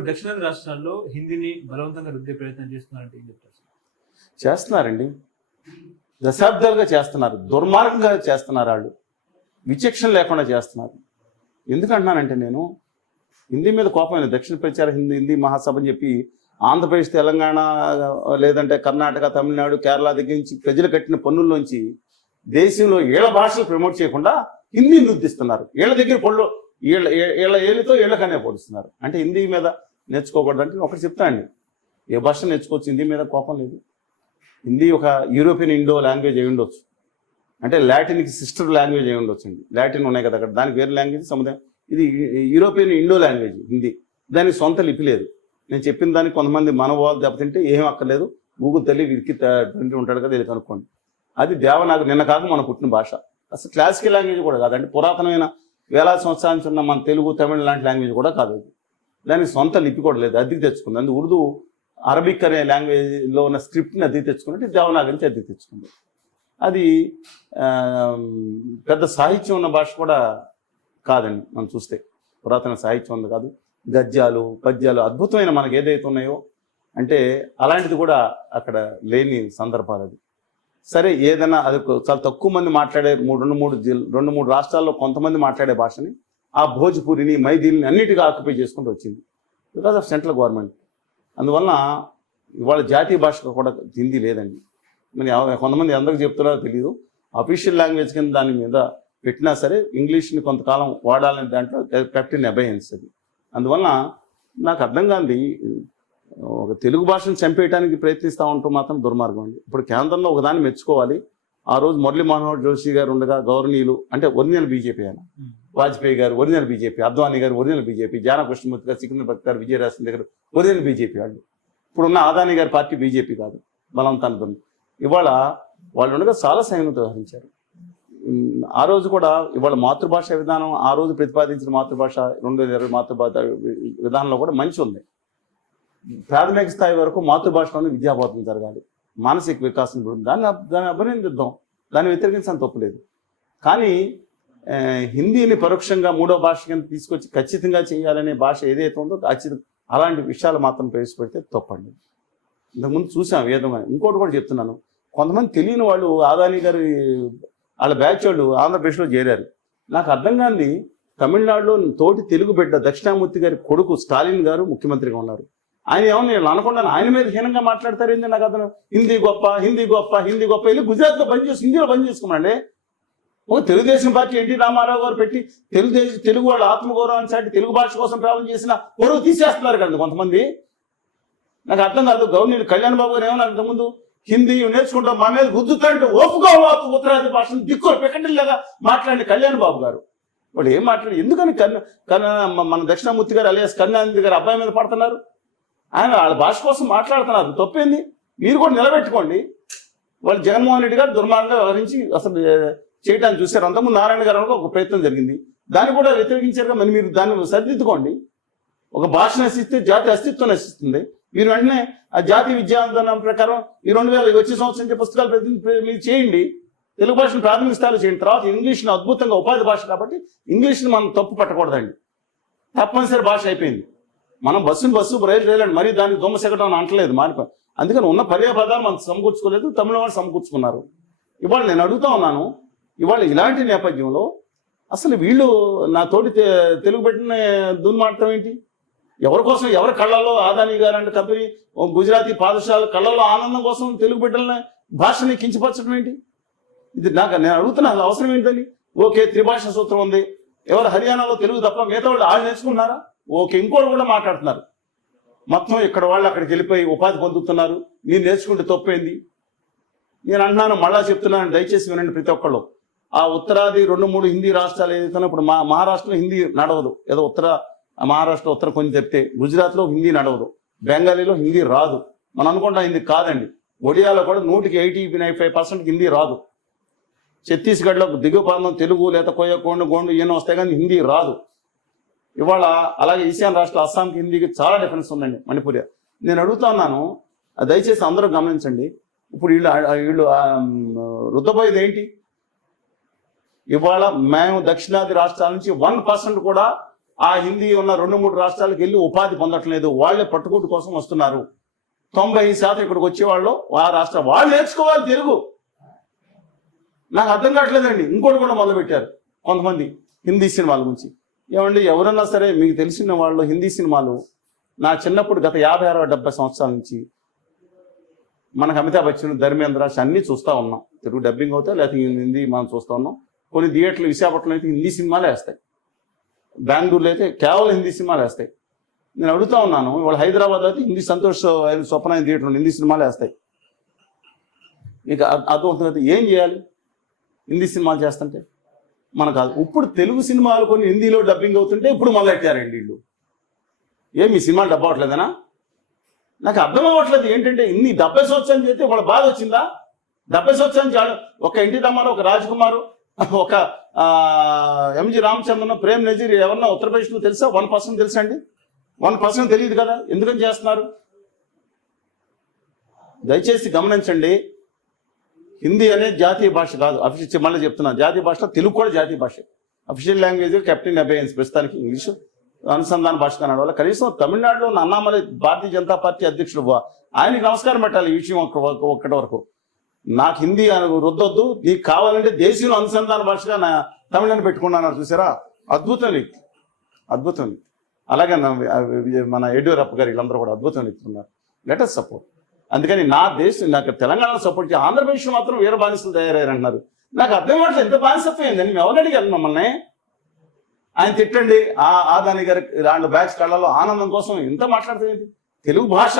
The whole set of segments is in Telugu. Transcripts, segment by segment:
ఇప్పుడు దక్షిణాది రాష్ట్రాల్లో హిందీని బలవంతంగా రుద్దే ప్రయత్నం చేస్తున్నారంటే ఏం చెప్తారు చేస్తున్నారండి. దశాబ్దాలుగా చేస్తున్నారు. దుర్మార్గంగా చేస్తున్నారు వాళ్ళు. విచక్షణ లేకుండా చేస్తున్నారు. ఎందుకంటున్నానంటే నేను హిందీ మీద కోపమైన దక్షిణ ప్రచార హిందీ హిందీ మహాసభ అని చెప్పి ఆంధ్రప్రదేశ్ తెలంగాణ లేదంటే కర్ణాటక తమిళనాడు కేరళ దగ్గర నుంచి ప్రజలు కట్టిన పన్నుల్లోంచి దేశంలో ఏళ్ళ భాషలు ప్రమోట్ చేయకుండా హిందీని వృద్ధిస్తున్నారు వీళ్ళ దగ్గర పళ్ళు వీళ్ళ వీళ్ళ ఏళ్ళతో ఏళ్ళకనే పోలుస్తున్నారు. అంటే హిందీ మీద నేర్చుకోకూడదు అంటే ఒకటి చెప్తాండి ఏ భాష నేర్చుకోవచ్చు? హిందీ మీద కోపం లేదు. హిందీ ఒక యూరోపియన్ ఇండో లాంగ్వేజ్ అయి ఉండొచ్చు. అంటే లాటిన్కి సిస్టర్ లాంగ్వేజ్ అయి ఉండొచ్చు అండి. లాటిన్ ఉన్నాయి కదా అక్కడ. దానికి వేరే లాంగ్వేజ్ సముదాయం. ఇది యూరోపియన్ ఇండో లాంగ్వేజ్ హిందీ. దానికి సొంత లిపి లేదు. నేను చెప్పిన దానికి కొంతమంది మనవాళ్ళు దెబ్బతింటే ఏం అక్కర్లేదు. గూగుల్ తల్లి వీరికి తండ్రి ఉంటాడు కదా ఇది కనుక్కోండి అది దేవనాగ నిన్న కాక మన పుట్టిన భాష. అసలు క్లాసికల్ లాంగ్వేజ్ కూడా కాదండి. పురాతనమైన వేలాది సంవత్సరాల నుంచి ఉన్న మన తెలుగు తమిళ లాంటి లాంగ్వేజ్ కూడా కాదు ఇది. దానికి సొంత లిపి కూడా లేదు అద్దెకి తెచ్చుకుంది. అందుకు ఉర్దూ అరబిక్ అనే లాంగ్వేజ్లో ఉన్న స్క్రిప్ట్ని అద్దెకి తెచ్చుకున్నట్టు దేవనాగరి నుంచి అద్దెకి తెచ్చుకుంది. అది పెద్ద సాహిత్యం ఉన్న భాష కూడా కాదండి మనం చూస్తే. పురాతన సాహిత్యం ఉంది కాదు. గద్యాలు పద్యాలు అద్భుతమైన మనకి ఏదైతే ఉన్నాయో అంటే అలాంటిది కూడా అక్కడ లేని సందర్భాలు అది. సరే ఏదైనా అది చాలా తక్కువ మంది మాట్లాడే మూడు రెండు మూడు రెండు మూడు రాష్ట్రాల్లో కొంతమంది మాట్లాడే భాషని ఆ భోజ్పూరిని మైథిల్ని అన్నిటిగా ఆక్యుపై చేసుకుంటూ వచ్చింది. బికాస్ ఆఫ్ సెంట్రల్ గవర్నమెంట్ అందువలన ఇవాళ జాతీయ భాష కూడా హిందీ లేదండి. మరి కొంతమంది ఎంతకు చెప్తున్నారో తెలియదు అఫీషియల్ లాంగ్వేజ్ కింద దాని మీద పెట్టినా సరే ఇంగ్లీష్ని కొంతకాలం వాడాలనే దాంట్లో కెప్టెన్ అబయన్స్ అది. అందువలన నాకు అర్థం కాంది ఒక తెలుగు భాషను చంపేయడానికి ప్రయత్నిస్తూ ఉంటూ మాత్రం దుర్మార్గం అండి. ఇప్పుడు కేంద్రంలో ఒకదాన్ని మెచ్చుకోవాలి. ఆ రోజు మురళీ మనోహర్ జోషి గారు ఉండగా గౌరవనీయులు అంటే ఒరిజినల్ బీజేపీ ఆయన. వాజ్పేయి గారు ఒరిజినల్ బీజేపీ అద్వానీ గారు ఒరిజినల్ బీజేపీ జాన కృష్ణమూర్తి గారు సికింద్ర భక్త్ గారు విజయరాజన్ దగ్గర ఒరిజినల్ బీజేపీ వాళ్ళు. ఇప్పుడున్న ఆదాని గారి పార్టీ బీజేపీ కాదు బలవంతానికి ఇవాళ వాళ్ళు ఉండగా చాలా సైన్యంతో వ్యవహరించారు. ఆ రోజు కూడా ఇవాళ మాతృభాష విధానం ఆ రోజు ప్రతిపాదించిన మాతృభాష రెండు వేల ఇరవై మాతృభాష విధానంలో కూడా మంచి ఉంది. ప్రాథమిక స్థాయి వరకు మాతృభాషలోనే విద్యాబోధన జరగాలి. మానసిక వికాసం దాన్ని దాన్ని అభినందిద్దాం. దాన్ని వ్యతిరేకించడం తప్పులేదు కానీ హిందీని పరోక్షంగా మూడో భాష కింద తీసుకొచ్చి ఖచ్చితంగా చేయాలనే భాష ఏదైతే ఉందో ఖచ్చితంగా అలాంటి విషయాలు మాత్రం ప్రవేశపెడితే తప్పండి. ఇంతకుముందు చూసాం వేదం అని ఇంకోటి కూడా చెప్తున్నాను. కొంతమంది తెలియని వాళ్ళు ఆదాని గారి వాళ్ళ బ్యాచ్ వాళ్ళు ఆంధ్రప్రదేశ్లో చేరారు. నాకు అర్థం కాంది తమిళనాడులో తోటి తెలుగు బిడ్డ దక్షిణామూర్తి గారి కొడుకు స్టాలిన్ గారు ముఖ్యమంత్రిగా ఉన్నారు. ఆయన ఏమన్నా నేను అనుకున్నాను ఆయన మీద హీనంగా మాట్లాడతారు ఏంటి నాకు అతను హిందీ గొప్ప హిందీ గొప్ప హిందీ గొప్ప వెళ్ళి గుజరాత్లో బంద్ చేసి హిందీలో బంద్ చేసుకోమండి ఓ తెలుగుదేశం పార్టీ ఎన్టీ రామారావు గారు పెట్టి తెలుగుదేశం తెలుగు వాళ్ళ ఆత్మగౌరవం చాటి తెలుగు భాష కోసం ప్రాబ్లం చేసిన పొరుగు తీసేస్తున్నారు కదా కొంతమంది. నాకు అర్థం కాదు గవర్నర్ కళ్యాణ్ బాబు గారు ఏమన్నా అంతకుముందు హిందీ నేర్చుకుంటాం మా మీద గుద్దుతాంటే ఓపుగా ఉత్తరాది భాషను దిక్కు పెక్కడిల్లాగా మాట్లాడండి కళ్యాణ్ బాబు గారు. వాళ్ళు ఏం మాట్లాడి? ఎందుకని కన్న కన్న మన దక్షిణామూర్తి గారు అలియాస్ కరుణానిధి గారు అబ్బాయి మీద పడుతున్నారు? ఆయన వాళ్ళ భాష కోసం మాట్లాడుతున్నారు. తప్పేంది? మీరు కూడా నిలబెట్టుకోండి. వాళ్ళు జగన్మోహన్ రెడ్డి గారు దుర్మార్గంగా వ్యవహరించి అసలు చేయడానికి చూశారు. అంతకుముందు నారాయణ గారు ఒక ప్రయత్నం జరిగింది. దాన్ని కూడా వ్యతిరేకించారు మరి మీరు దాన్ని సరిదిద్దుకోండి. ఒక భాష నశిస్తే జాతి అస్తిత్వం నశిస్తుంది. మీరు వెంటనే ఆ జాతీయ విద్యార్థనం ప్రకారం ఈ రెండు వేల వచ్చే సంవత్సరం నుంచి పుస్తకాలు మీరు చేయండి. తెలుగు భాషను ప్రాథమిక స్థాయిలో చేయండి. తర్వాత ఇంగ్లీష్ను అద్భుతంగా ఉపాధి భాష కాబట్టి ఇంగ్లీష్ని మనం తప్పు పట్టకూడదండి. తప్పనిసరి భాష అయిపోయింది. మనం బస్సును బస్సు రైలు రైలు అని మరీ దాన్ని దుమ్మసెగటం అంటలేదు. మారిపో అందుకని ఉన్న పర్యాపదాలు మనం సమకూర్చుకోలేదు. తమిళ వాళ్ళు సమకూర్చుకున్నారు. ఇవాళ నేను అడుగుతా ఉన్నాను ఇవాళ ఇలాంటి నేపథ్యంలో అసలు వీళ్ళు నా తోటి తెలుగు పెట్టిన దున్మాడటం ఏంటి? ఎవరి కోసం ఎవరి కళ్ళల్లో ఆదాని గారు కంపెనీ ఓ గుజరాతీ పాదశాల కళ్ళల్లో ఆనందం కోసం తెలుగు బిడ్డలని భాషని కించపరచడం ఏంటి? ఇది నాకు నేను అడుగుతున్నా అసలు అవసరం ఏంటని? ఓకే త్రిభాష సూత్రం ఉంది. ఎవరు హర్యానాలో తెలుగు తప్ప మిగతా వాళ్ళు వాళ్ళు నేర్చుకున్నారా ఓకే ఇంకోటి కూడా మాట్లాడుతున్నారు. మొత్తం ఇక్కడ వాళ్ళు అక్కడికి వెళ్ళిపోయి ఉపాధి పొందుతున్నారు. నేను నేర్చుకుంటే తప్పేంది? నేను అంటున్నాను మళ్ళా చెప్తున్నాను దయచేసి వినండి ప్రతి ఒక్కళ్ళు. ఆ ఉత్తరాది రెండు మూడు హిందీ రాష్ట్రాలు ఏదైతే ఇప్పుడు మా మహారాష్ట్రలో హిందీ నడవదు. ఏదో ఉత్తర మహారాష్ట్ర ఉత్తర కొంచెం చెప్తే గుజరాత్లో హిందీ నడవదు. బెంగాలీలో హిందీ రాదు. మనం అనుకుంటాం హిందీ కాదండి. ఒడియాలో కూడా నూటికి eighty nine five percent Hindi రాదు. ఛత్తీస్గఢ్లో దిగువ ప్రాంతం తెలుగు లేదా కోయ కోండు గోండు ఈయన వస్తాయి కానీ హిందీ రాదు. ఇవాళ అలాగే ఈశాన్య రాష్ట్ర అస్సాంకి హిందీకి చాలా డిఫరెన్స్ ఉందండి మణిపూర్. నేను అడుగుతా ఉన్నాను దయచేసి అందరూ గమనించండి. ఇప్పుడు వీళ్ళు వీళ్ళు రుద్దబోయేది ఏంటి? ఇవాళ మేము దక్షిణాది రాష్ట్రాల నుంచి వన్ పర్సెంట్ కూడా ఆ హిందీ ఉన్న రెండు మూడు రాష్ట్రాలకు వెళ్ళి ఉపాధి పొందట్లేదు. వాళ్ళే పట్టుకోటు కోసం వస్తున్నారు. తొంభై శాతం ఇక్కడికి వచ్చేవాళ్ళు ఆ రాష్ట్రం వాళ్ళు నేర్చుకోవాలి తెలుగు. నాకు అర్థం కావట్లేదండి. ఇంకోటి కూడా మొదలుపెట్టారు కొంతమంది హిందీ సినిమాల గురించి. ఏమండి ఎవరన్నా సరే మీకు తెలిసిన వాళ్ళు హిందీ సినిమాలు నా చిన్నప్పుడు గత యాభై అరవై డెబ్బై సంవత్సరాల నుంచి మనకు అమితాబ్ బచ్చన్ ధర్మేంద్ర అన్ని చూస్తూ ఉన్నాం. తెలుగు డబ్బింగ్ అవుతాయి లేకపోతే హిందీ మనం చూస్తూ ఉన్నాం. కొన్ని థియేటర్లు విశాఖపట్నం అయితే హిందీ సినిమాలే వేస్తాయి. బెంగళూరులో అయితే కేవలం హిందీ సినిమాలు వేస్తాయి. నేను అడుగుతా ఉన్నాను ఇవాళ హైదరాబాద్ అయితే హిందీ సంతోష్ ఆయన స్వప్న థియేటర్ హిందీ సినిమాలు వేస్తాయి. ఇక అర్థమవుతుంది ఏం చేయాలి? హిందీ సినిమాలు చేస్తుంటే? మనకు కాదు ఇప్పుడు తెలుగు సినిమాలు కొన్ని హిందీలో డబ్బింగ్ అవుతుంటే ఇప్పుడు మొదలెట్టారండి వీళ్ళు. ఏం మీ సినిమాలు డబ్బవట్లేదనా అవ్వట్లేదనా? నాకు అర్థం అవ్వట్లేదు ఏంటంటే ఇన్ని డెబ్బై సంవత్సరాలు చేస్తే వాళ్ళ బాధ వచ్చిందా? డెబ్బై సంవత్సరాలు ఒక ఇంటి దమ్మారు ఒక రాజ్ కుమార్ ఒక ఎంజి రామచంద్రన్ ప్రేమ్ నజీర్ ఎవరన్నా ఉత్తరప్రదేశ్లో తెలుసా? వన్ పర్సెంట్ తెలుసా అండి? వన్ పర్సెంట్ తెలియదు కదా? ఎందుకని చేస్తున్నారు? దయచేసి గమనించండి. హిందీ అనేది జాతీయ భాష కాదు. అఫీషియల్ మళ్ళీ చెప్తున్నాను జాతీయ భాషలో తెలుగు కూడా జాతీయ భాష. అఫీషియల్ లాంగ్వేజ్ కెప్టెన్ అబేయన్స్ ప్రస్తుతానికి ఇంగ్లీషు అనుసంధాన భాష కన్నడ వల్ల కనీసం తమిళనాడులో ఉన్న అన్నామలై భారతీయ జనతా పార్టీ అధ్యక్షుడు ఆయనకి నమస్కారం పెట్టాలి ఈ విషయం ఒక్క- ఒక్కటి వరకు. నాకు హిందీ అని రుద్దొద్దు నీకు కావాలంటే దేశీయులు అనుసంధాన భాషగా నా తమిళని పెట్టుకున్నాను చూసారా? అద్భుతం వ్యక్తి అద్భుతం వ్యక్తి అలాగే మన యడ్యూరప్ప గారు వీళ్ళందరూ కూడా అద్భుతం వ్యక్తున్నారు లెటర్ సపోర్ట్ అందుకని నా దేశం నాకు తెలంగాణ సపోర్ట్ చేసి ఆంధ్రప్రదేశ్ మాత్రం వీర బానిసలు తయారయ్యారంటున్నారు. నాకు అర్థం కావట్లేదు. ఎంత బానిసత్వం ఏందని మేము ఎవరు అడిగారు మమ్మల్ని. ఆయన తిట్టండి. ఆ ఆదాని గారి రెండు బ్యాచ్ కళ్ళలో ఆనందం కోసం ఎంత మాట్లాడుతుంది తెలుగు భాష.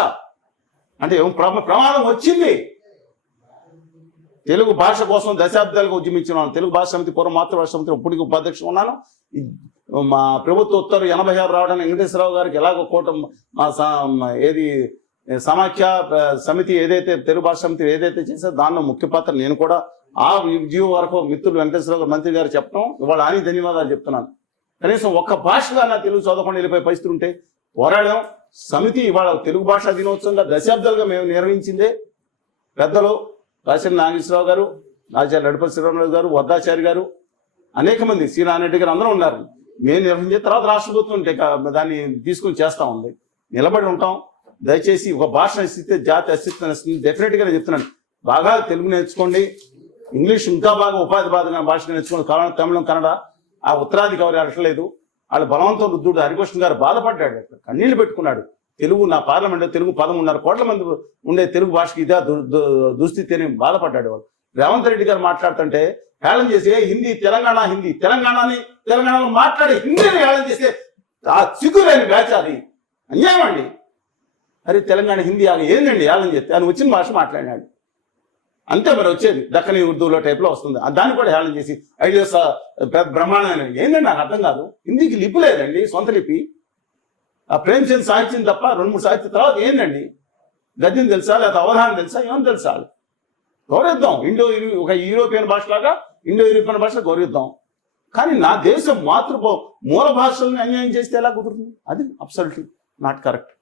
అంటే ఏం ప్ర- ప్రమాదం వచ్చింది. తెలుగు భాష కోసం దశాబ్దాలుగా ఉద్యమించినాను తెలుగు భాష సమితి పూర్వ మాతృభాష సమితి ఇప్పటికి ఉపాధ్యక్షుడు ఉన్నాను. మా ప్రభుత్వ ఉత్తర్వు ఎనభై ఆరు రావడానికి వెంకటేశ్వరరావు గారికి ఎలాగో కోటం మా సా- ఏది సమాఖ్య సమితి ఏదైతే తెలుగు భాష సమితి ఏదైతే చేసే దానిలో ముఖ్య పాత్ర నేను కూడా ఆ జీవో వరకు మిత్రులు వెంకటేశ్వరరావు గారు మంత్రి గారు చెప్పడం ఇవాళ అని ధన్యవాదాలు చెప్తున్నాను. కనీసం ఒక్క భాషగా నా తెలుగు చదవకుండా వెళ్ళిపోయే పరిస్థితి ఉంటే పోరాడడం సమితి ఇవాళ తెలుగు భాషా దినోత్సవంగా దశాబ్దాలుగా మేము నిర్వహించిందే పెద్దలు రాసిన నాగేశ్వరరావు గారు నాచారి నడుపతి శ్రీరామరాజు గారు వద్దాచారి గారు అనేక మంది శ్రీ గారు అందరూ ఉన్నారు. మేము నిర్వహించిన తర్వాత రాష్ట్ర ప్రభుత్వం ఉంటే దాన్ని తీసుకుని చేస్తా ఉంది. నిలబడి ఉంటాం. దయచేసి ఒక భాష నశిస్తే జాతి అస్తిత్వం ఇస్తుంది డెఫినెట్గా నేను చెప్తున్నాను. బాగా తెలుగు నేర్చుకోండి. ఇంగ్లీష్ ఇంకా బాగా ఉపాధి బాధగా భాష నేర్చుకోండి. కన్నడ తమిళం కన్నడ ఆ ఉత్తరాధికారి అడగలేదు వాళ్ళ బలవంతం రుద్దుడు హరికృష్ణ గారు బాధపడ్డాడు. కన్నీళ్ళు పెట్టుకున్నాడు. తెలుగు నా పార్లమెంట్లో తెలుగు పదమూడున్నర కోట్ల మంది ఉండే తెలుగు భాషకి ఇదే దుస్థితి అని బాధపడ్డాడు వాడు. రేవంత్ రెడ్డి గారు మాట్లాడుతుంటే హేళన చేసి హిందీ తెలంగాణ హిందీ తెలంగాణని తెలంగాణలో మాట్లాడే హిందీని హేళన చేస్తే ఆ సిగ్గులేని బ్యాచ్ అది. అన్యాయం అండి. అరే తెలంగాణ హిందీ అది ఏందండి హేళన చేస్తే? ఆయన వచ్చిన భాష మాట్లాడినాడు. అంతే మరి వచ్చేది. దక్కని ఉర్దూలో టైప్లో వస్తుంది. దాన్ని కూడా హేళన చేసి ఐడియాస్ బ్రహ్మాండమైన ఏందండి నాకు అర్థం కాదు. హిందీకి లిపి లేదండి సొంత లిపి. ప్రేమ్చంద్ సాహిత్యం తప్ప రెండు మూడు సాహిత్యం తర్వాత ఏందండి గద్యం తెలుసా? లేదా అవధానం తెలుసా? ఏమని తెలుసా? గౌరవిద్దాం. ఇండో యూరో- ఒక యూరోపియన్ భాషలాగా ఇండో యూరోపియన్ భాష గౌరవిద్దాం. కానీ నా దేశం మాతృ మూల భాషల్ని అన్యాయం చేస్తే ఎలా కుదురుతుంది? అది అబ్సల్యూట్లీ నాట్ కరెక్ట్.